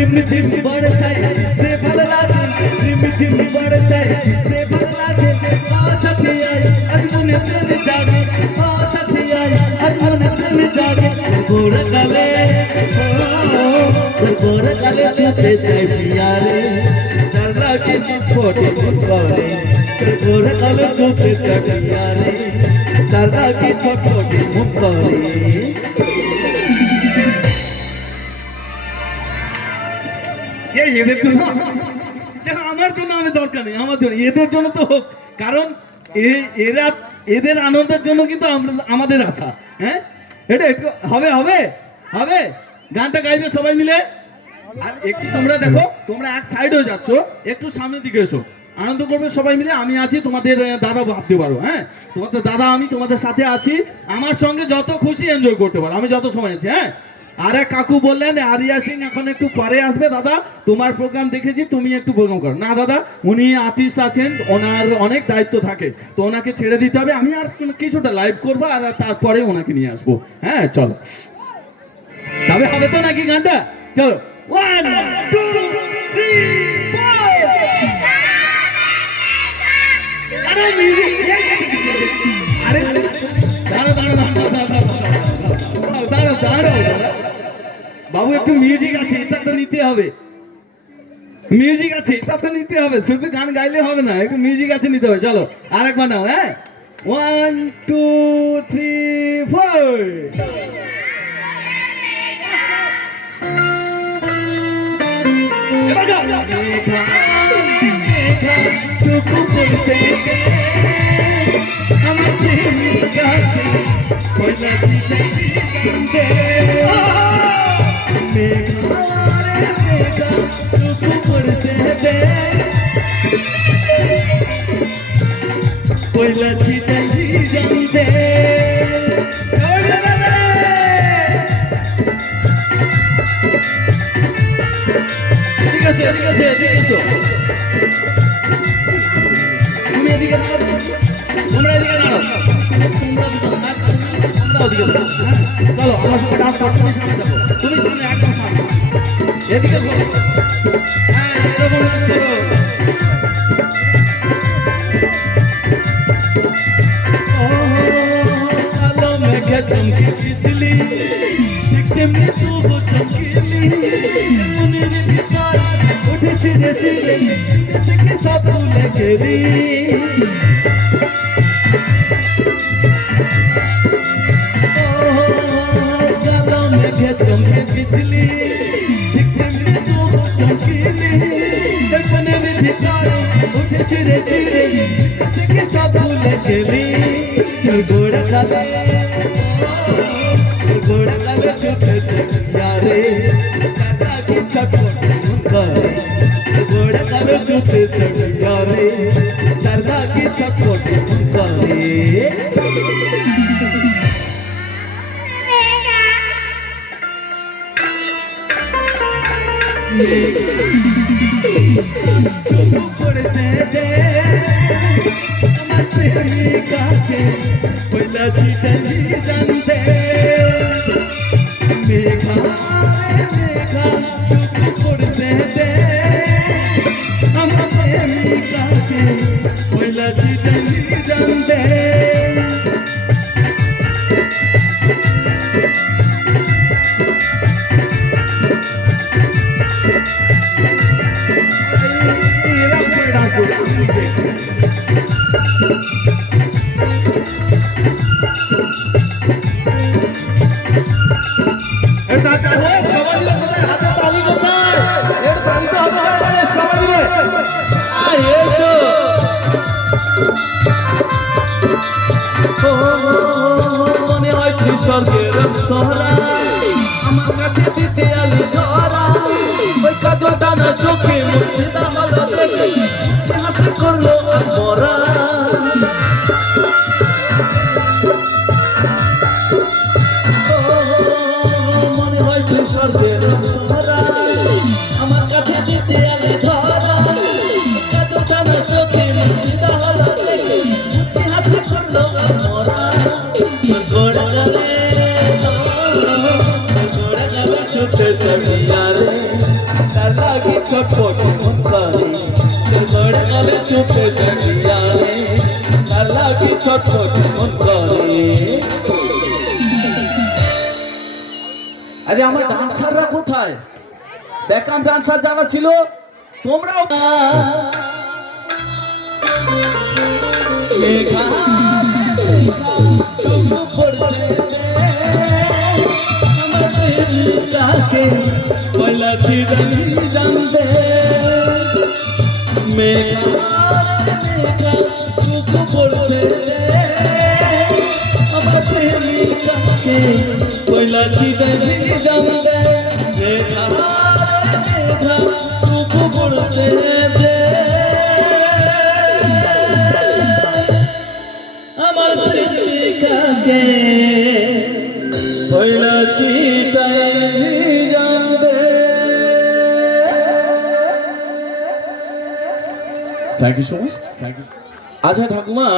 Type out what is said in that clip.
रिमझिम बरसाए से भल लागे रिमझिम बरसाए से भल लागे साथिया अजमन तन जागे साथिया अजमन तन जागे गोर काले तुझे जाए पिया रे चरला की छोटी मुंगले गोर काले तुझे जाए पिया रे चरला की छोटी मुंगले এদের জন্য দেখো আমার জন্য আমি দরকার নেই আমার জন্য এদের জন্য তো হোক কারণ এরা এদের আনন্দের জন্য কিন্তু আমাদের আশা হ্যাঁ এটা একটু হবে হবে হবে গানটা গাইবে সবাই মিলে আর একটু তোমরা দেখো তোমরা এক সাইড হয়ে যাচ্ছ একটু সামনের দিকে এসো আনন্দ করবে সবাই মিলে আমি আছি তোমাদের দাদা ভাবতে পারো হ্যাঁ তোমাদের দাদা আমি তোমাদের সাথে আছি আমার সঙ্গে যত খুশি এনজয় করতে পারো আমি যত সময় আছি হ্যাঁ আর এক কাকু বললেন আরিয়া সিং এখন একটু পরে আসবে দাদা তোমার প্রোগ্রাম দেখেছি তুমি একটু প্রোগ্রাম করো না দাদা উনি আর্টিস্ট আছেন ওনার অনেক দায়িত্ব থাকে তো ওনাকে ছেড়ে দিতে হবে আমি আর কিছুটা লাইভ করবো আর তারপরে ওনাকে নিয়ে আসবো হ্যাঁ চলো তবে হবে তো নাকি গানটা চলো 1 2 3 4 আরে মিউজিক আরে দাঁড়াও বাবু একটু মিউজিক আছে এটা তো নিতে হবে মিউজিক আছে এটা তো নিতে হবে শুধু গান গাইলে হবে না একটু মিউজিক আছে নিতে হবে চলো আরেকবার নাও হ্যাঁ 1 2 3 4 এবার গাও চুপ করতে আমার প্রেমিক গাছে পয়লা চিতে কান্দে পয়লা চিতে কান্দে ঠিক আছে ঠিক আছে ঠিক আছে তুমি এদিকে তোমরা এদিকে দাঁড়াও চলো আমার সঙ্গে ডান্স করতে তুমি সামনে একদম সামনে এদিকে হ্যাঁ এরকম ডান্স করো কালো মেঘে চমকি বিজলি দেখতে শুভ চমকিলি মনের ভিতর উঠেছে দেশে থেকে সব ভুলে গেলি चमके बिजली दिखते में तो चमकीली दर्पण में भिखारी उठे चिरे चिरे के सब भूल चली गोड़ काले छुपे यारे काका की चटपट मुंगारे गोड़ काले छुपे यारे काका की चटपट मुंगारे ऊपर से दे मत ही काके पहला चीज़ जानते मेघा मेघा ऊपर से दे हम प्रेमी काके पहला चीज़ जानते স্বর্গের সহরা আমার কাছে দিতে আলি ধরা ওই কাজল দানা চোখে মুক্তি দামালো দেখে হাতে করলো মরা মনে হয় তুই স্বর্গের সহরা আমার কাছে দিতে আলি ধরা কাজল দানা চোখে মুক্তি দামালো দেখে হাতে করলো মরা ছটফট মন করে। আরে আমার ডান্সাররা কোথায়? ব্যাকআপ ডান্সার যারা ছিল তোমরাও মেঘা তাকে পয়লা ছিড়ি জানতে মেঘা মেঘা চুপ পড়ছে আমার প্রেমিকাকে পয়লা ছিড়ি জানতে মেঘা মেঘা চুপ পড়ছে আমার প্রেমিকাকে পয়লা ছিটাই জানতে। Thank you so much, thank you. আচ্ছা ঠাকুমা,